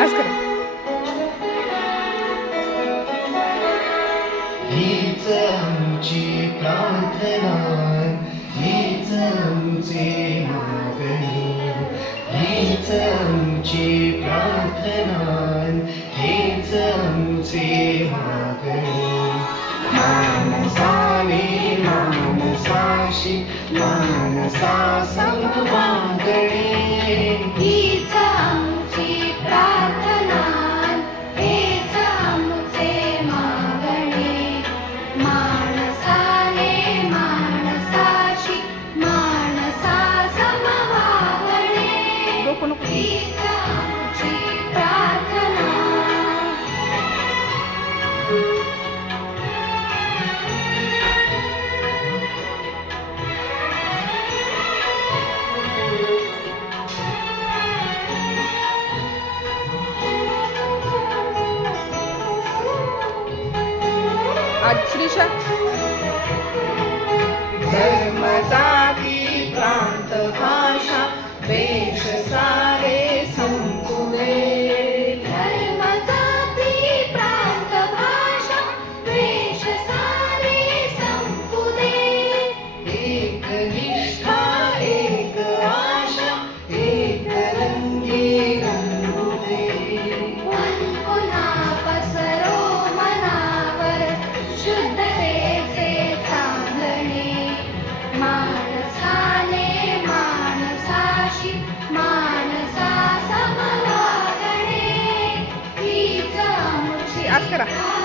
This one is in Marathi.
असं करा. हीच आमची प्रार्थना हीच आमची मागणी हीच आमची प्रार्थना हीच आमची मागणी. मानसाने मानसाशी मानसा 아, 트리샤? आज करा.